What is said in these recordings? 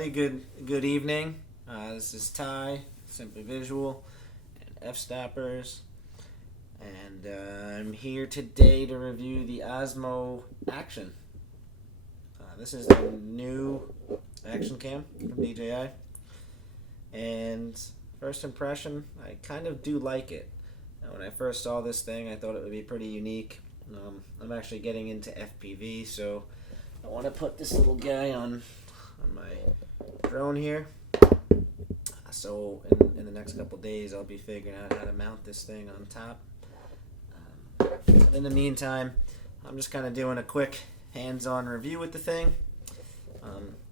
everybody. Good evening. This is Ty, Simply Visual, and F-Stoppers, and I'm here today to review the Osmo Action. This is the new action cam from DJI, and first impression, I kind of do like it. When I first saw this thing, I thought it would be pretty unique. I'm actually getting into FPV, so I want to put this little guy on my drone here. So in the next couple days, I'll be figuring out how to mount this thing on top. But in the meantime, I'm just kind of doing a quick hands-on review with the thing.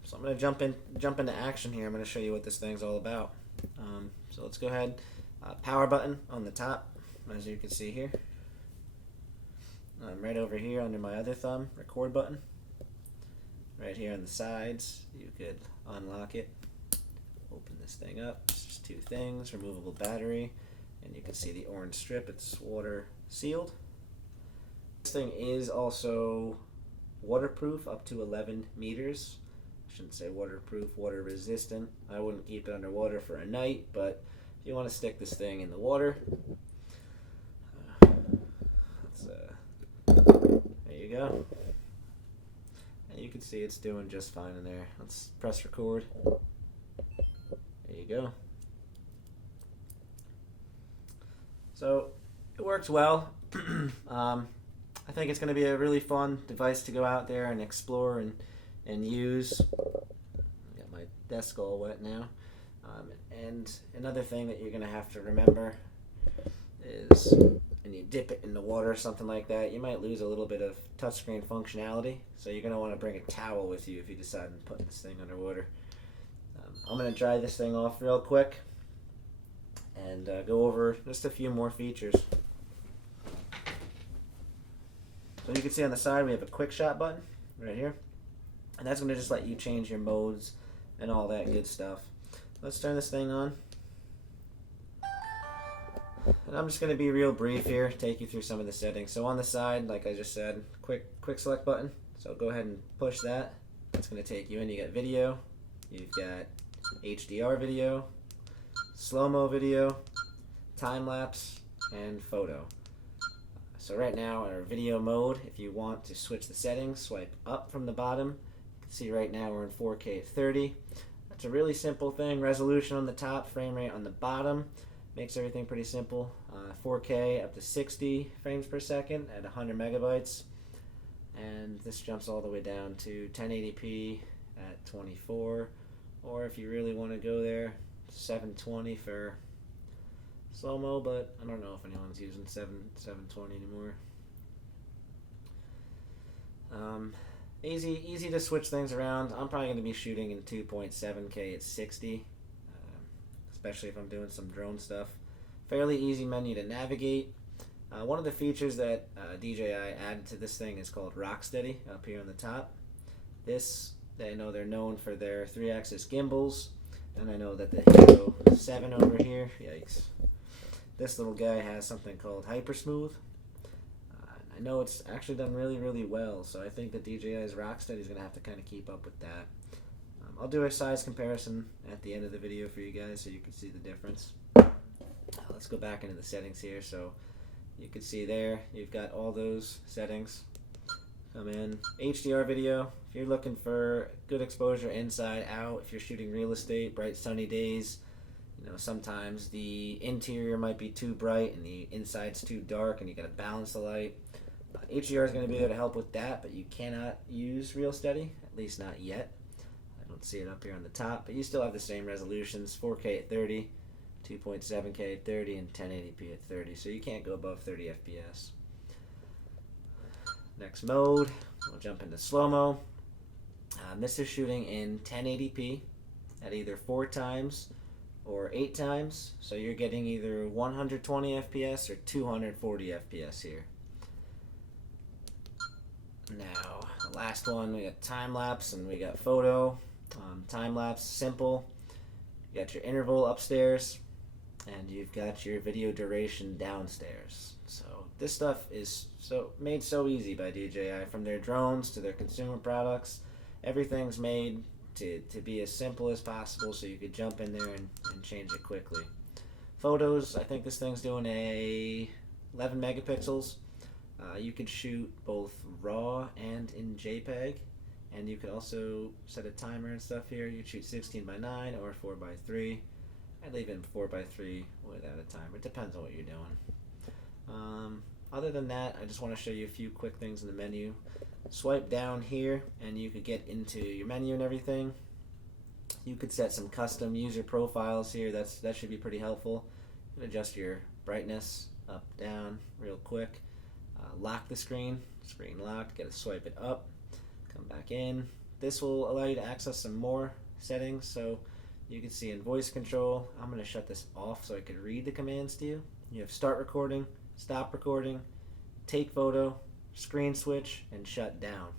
So I'm going to jump into action here. I'm going to show you what this thing's all about. So let's go ahead. Power button on the top, as you can see here. Right over here under my other thumb, record button. Right here on the sides, you could unlock it, open this thing up. It's just two things, removable battery, and you can see the orange strip. It's water sealed. This thing is also waterproof up to 11 meters. I shouldn't say waterproof, water resistant. I wouldn't keep it underwater for a night, but if you want to stick this thing in the water, there you go. And you can see it's doing just fine in there. Let's press record. There you go. So it works well. I think it's going to be a really fun device to go out there and explore and use. I got my desk all wet now. And another thing that you're going to have to remember is when you dip it in the water or something like that, you might lose a little bit of touchscreen functionality. So you're going to want to bring a towel with you if you decide to put this thing underwater. I'm going to dry this thing off real quick and go over just a few more features. So you can see on the side we have a quick shot button right here, and that's going to just let you change your modes and all that good stuff. Let's turn this thing on. And I'm just going to be real brief here, take you through some of the settings. So on the side, like I just said, quick select button. So go ahead and push that. That's going to take you in. You got video, you've got HDR video, slow-mo video, time-lapse, and photo. So right now in our video mode, if you want to switch the settings, swipe up from the bottom. You can see right now we're in 4K at 30. That's a really simple thing. Resolution on the top, frame rate on the bottom. Makes everything pretty simple. 4K up to 60 frames per second at 100 megabytes. And this jumps all the way down to 1080p at 24. Or if you really want to go there, 720 for slow-mo, but I don't know if anyone's using 720 anymore. Easy to switch things around. I'm probably going to be shooting in 2.7K at 60. Especially if I'm doing some drone stuff. Fairly easy menu to navigate. One of the features that DJI added to this thing is called Rocksteady up here on the top. I know they're known for their 3-axis gimbals, and I know that the Hero 7 over here, yikes. This little guy has something called Hypersmooth. I know it's actually done really well, so I think that DJI's Rocksteady is going to have to kind of keep up with that. I'll do a size comparison at the end of the video for you guys so you can see the difference. Let's go back into the settings here. So you can see there, you've got all those settings. Come in. HDR video, if you're looking for good exposure inside, out, if you're shooting real estate, bright sunny days, sometimes the interior might be too bright and the inside's too dark and you got to balance the light. HDR is going to be able to help with that, but you cannot use real steady, at least not yet. Don't see it up here on the top, but you still have the same resolutions, 4K at 30, 2.7K at 30, and 1080p at 30, so you can't go above 30 FPS. Next mode, we'll jump into slow-mo. This is shooting in 1080p at either 4 times or 8 times, so you're getting either 120 FPS or 240 FPS here. Now, the last one, we got time-lapse and we got photo. Time-lapse, simple. You got your interval upstairs, and you've got your video duration downstairs. So this stuff is made so easy by DJI. From their drones to their consumer products, everything's made to be as simple as possible so you could jump in there and change it quickly. Photos, I think this thing's doing a 11 megapixels. You could shoot both RAW and in JPEG, and you could also set a timer and stuff here. You could shoot 16:9 or 4:3. I'd leave it in 4:3 without a timer. It depends on what you're doing. Other than that, I just want to show you a few quick things in the menu. Swipe down here and you could get into your menu and everything. You could set some custom user profiles here. That should be pretty helpful. You can adjust your brightness up, down real quick. Lock the screen locked, gotta swipe it up, come back in. This will allow you to access some more settings. So you can see in voice control, I'm going to shut this off so I could read the commands to you. You have start recording, stop recording, take photo, screen switch, and shut down.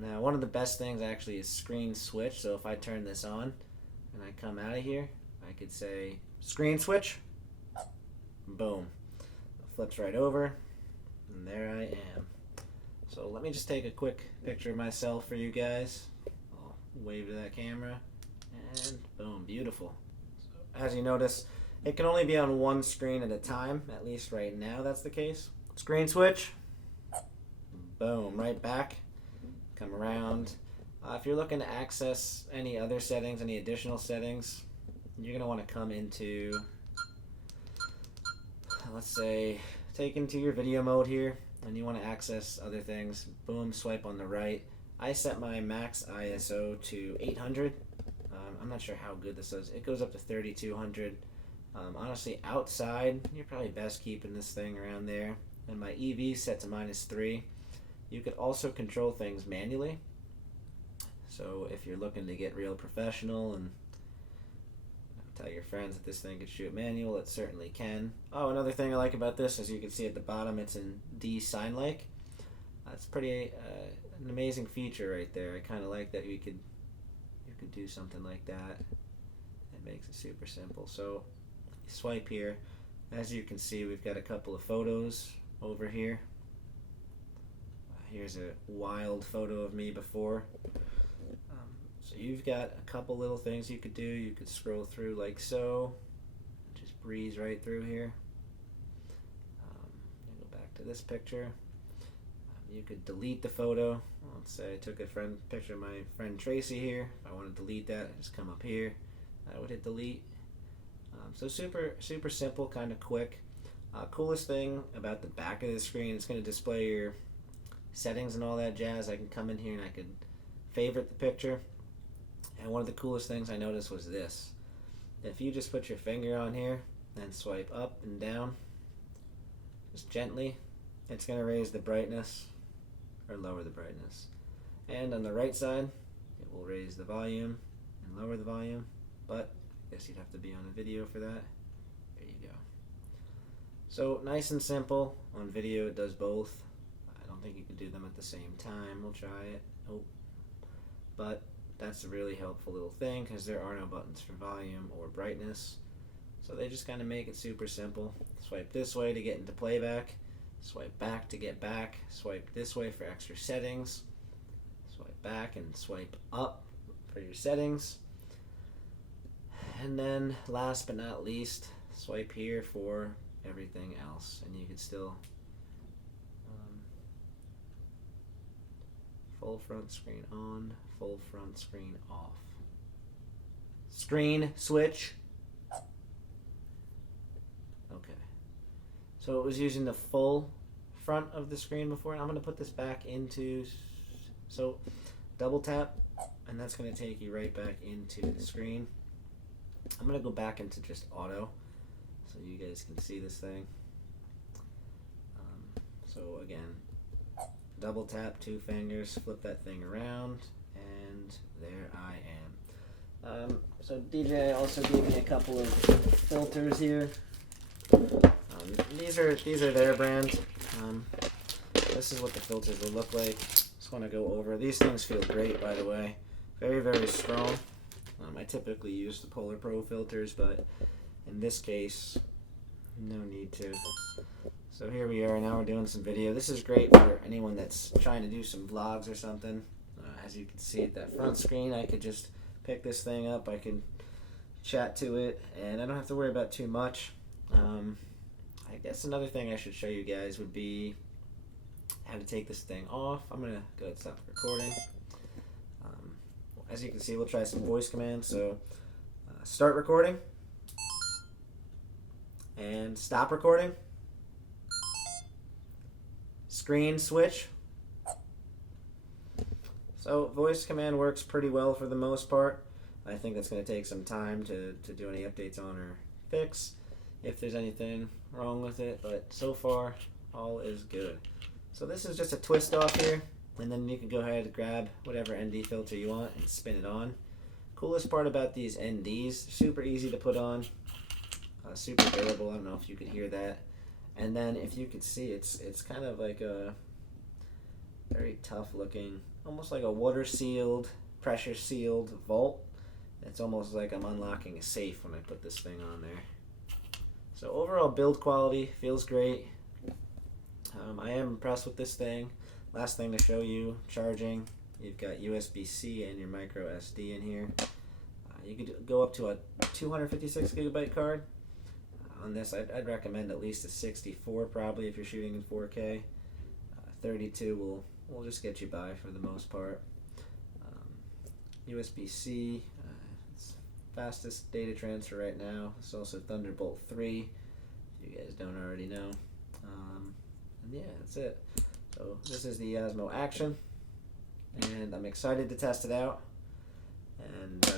Now one of the best things actually is screen switch. So if I turn this on and I come out of here, I could say screen switch, boom, it flips right over, and there I am. So let me just take a quick picture of myself for you guys. I'll wave to that camera, and boom, beautiful. So as you notice, it can only be on one screen at a time, at least right now that's the case. Screen switch, boom, right back, come around. If you're looking to access any other settings, any additional settings, you're going to want to come into, let's say, take into your video mode here, and you want to access other things. Boom, swipe on the right. I set my max ISO to 800. I'm not sure how good this is. It goes up to 3200. Honestly, outside, you're probably best keeping this thing around there. And my EV set to -3. You could also control things manually. So if you're looking to get real professional and tell your friends that this thing could shoot manual, it certainly can. Oh, another thing I like about this, as you can see at the bottom, it's in D sign like. That's pretty an amazing feature right there. I kind of like that you could do something like that. It makes it super simple. So swipe here. As you can see, we've got a couple of photos over here. Here's a wild photo of me before. So you've got a couple little things you could do. You could scroll through like so, just breeze right through here. Go back to this picture. You could delete the photo. Let's say I took a picture of my friend Tracy here. If I want to delete that, I just come up here. I would hit delete. So super simple, kind of quick. Coolest thing about the back of the screen, it's going to display your settings and all that jazz. I can come in here and I could favorite the picture. And one of the coolest things I noticed was this. If you just put your finger on here and swipe up and down, just gently, it's going to raise the brightness or lower the brightness. And on the right side, it will raise the volume and lower the volume, but I guess you'd have to be on a video for that. There you go. So nice and simple. On video it does both. I don't think you can do them at the same time. We'll try it. Oh. But that's a really helpful little thing because there are no buttons for volume or brightness. So they just kind of make it super simple. Swipe this way to get into playback. Swipe back to get back. Swipe this way for extra settings. Swipe back and swipe up for your settings. And then last but not least, swipe here for everything else. And you can still full front screen on, full front screen off. Screen switch. Okay. So it was using the full front of the screen before. I'm going to put this back into, so double tap, and that's going to take you right back into the screen. I'm going to go back into just auto so you guys can see this thing. So again, double tap, 2 fingers, flip that thing around, and there I am. So DJI also gave me a couple of filters here. These are their brand. This is what the filters will look like. Just want to go over. These things feel great, by the way. Very, very strong. I typically use the Polar Pro filters, but in this case, no need to. So here we are. Now we're doing some video. This is great for anyone that's trying to do some vlogs or something. As As you can see at that front screen, I could just pick this thing up, I can chat to it, and I don't have to worry about too much. I guess another thing I should show you guys would be how to take this thing off. I'm going to go ahead and stop recording. As you can see, we'll try some voice commands. So start recording and stop recording. Screen switch. So voice command works pretty well for the most part. I think that's going to take some time to do any updates on or fix if there's anything wrong with it, but so far all is good. So this is just a twist off here, and then you can go ahead and grab whatever ND filter you want and spin it on. Coolest part about these NDs, super easy to put on, super durable. I don't know if you could hear that. And then if you could see, it's kind of like a very tough looking, almost like a water sealed, pressure sealed vault. It's almost like I'm unlocking a safe when I put this thing on there. So overall build quality feels great. I am impressed with this thing. Last thing to show you, charging. You've got USB-C and your micro SD in here. You could go up to a 256 gigabyte card. On this, I'd recommend at least a 64 probably if you're shooting in 4K. 32 will just get you by for the most part. USB-C, it's fastest data transfer right now. It's also Thunderbolt 3, if you guys don't already know. And yeah, that's it. So this is the Osmo Action, and I'm excited to test it out. And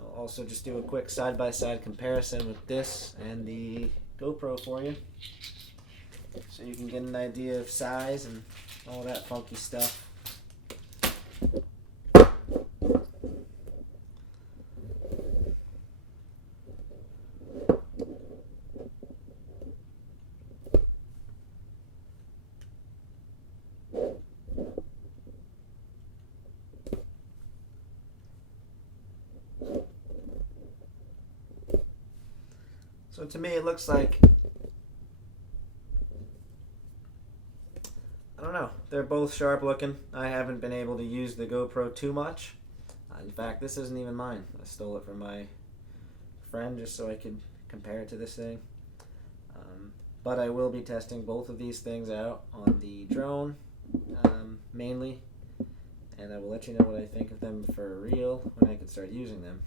I'll also just do a quick side-by-side comparison with this and the GoPro for you, so you can get an idea of size and all that funky stuff. So to me it looks like, I don't know, they're both sharp looking. I haven't been able to use the GoPro too much. In fact, this isn't even mine. I stole it from my friend just so I could compare it to this thing. But I will be testing both of these things out on the drone mainly, and I will let you know what I think of them for real when I can start using them.